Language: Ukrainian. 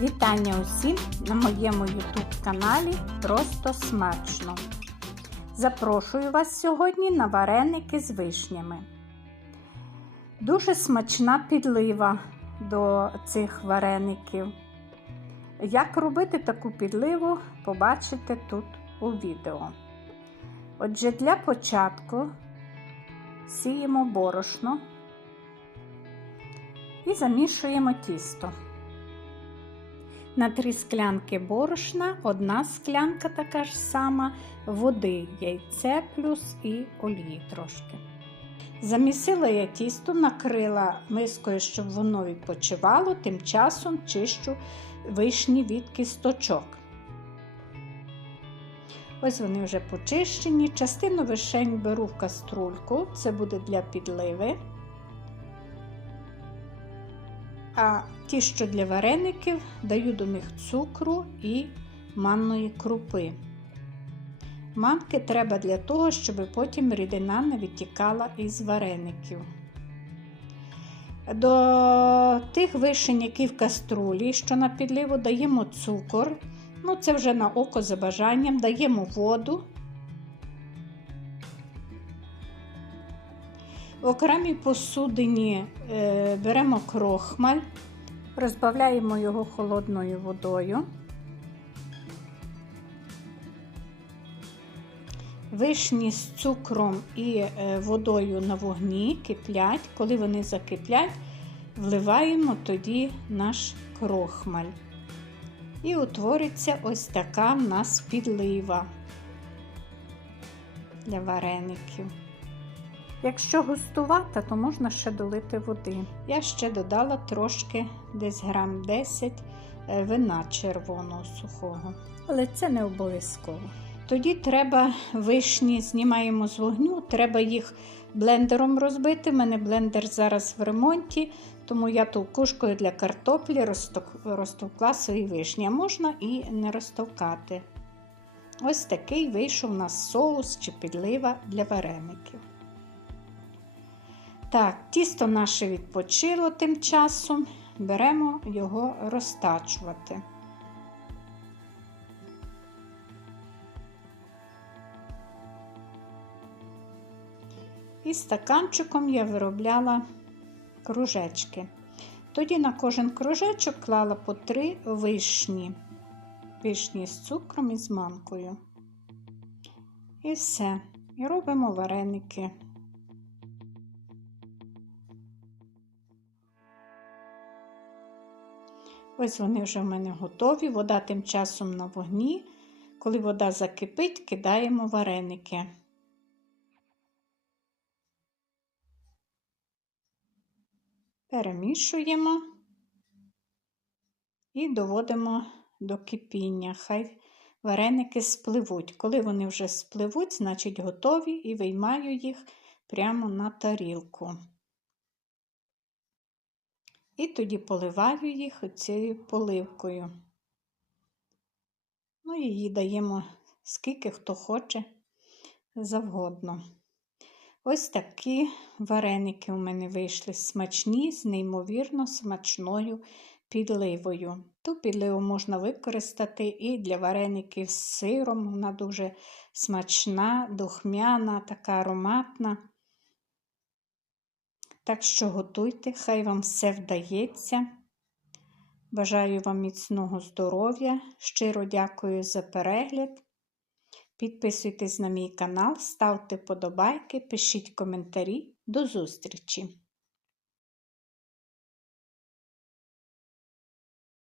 Вітання усім на моєму YouTube каналі Просто смачно. Запрошую вас сьогодні на вареники з вишнями. Дуже смачна підлива до цих вареників. Як робити таку підливу, побачите тут у відео. Отже, для початку сіємо борошно і замішуємо тісто. На три склянки борошна, одна склянка така ж сама, води, яйце плюс і олії трошки. Замісила я тісто, накрила мискою, щоб воно відпочивало, тим часом чищу вишні від кісточок. Ось вони вже почищені. Частину вишень беру в каструльку, це буде для підливи. А ті, що для вареників, даю до них цукру і манної крупи. Манки треба для того, щоб потім рідина не відтікала із вареників. До тих вишень, які в каструлі, що на підливу, даємо цукор. Ну, це вже на око за бажанням, даємо воду. Окремій посудині е, беремо крохмаль, розбавляємо його холодною водою. Вишні з цукром і е, водою на вогні киплять. Коли вони закиплять, вливаємо тоді наш крохмаль. І утвориться ось така в нас підлива для вареників. Якщо густувата, то можна ще долити води. Я ще додала трошки десь грам 10 е, вина червоного сухого. Але це не обов'язково. Тоді треба вишні знімаємо з вогню, треба їх блендером розбити. У мене блендер зараз в ремонті, тому я толкушкою для картоплі розтовкла свої вишні. А можна і не розтовкати. Ось такий вийшов у нас соус чи підлива для вареників. Так, тісто наше відпочило тим часом, беремо його розтачувати. І стаканчиком я виробляла кружечки. Тоді на кожен кружечок клала по три вишні, вишні з цукром і з манкою. І все. І робимо вареники. Ось вони вже в мене готові. Вода тим часом на вогні. Коли вода закипить, кидаємо вареники. Перемішуємо і доводимо до кипіння. Хай вареники спливуть. Коли вони вже спливуть, значить готові і виймаю їх прямо на тарілку. І тоді поливаю їх оцією поливкою. Ну, її даємо скільки хто хоче завгодно. Ось такі вареники у мене вийшли смачні, з неймовірно смачною підливою. Ту підливу можна використати і для вареників з сиром. Вона дуже смачна, духмяна, така ароматна. Так що готуйте, хай вам все вдається. Бажаю вам міцного здоров'я. Щиро дякую за перегляд. Підписуйтесь на мій канал, ставте подобайки, пишіть коментарі. До зустрічі!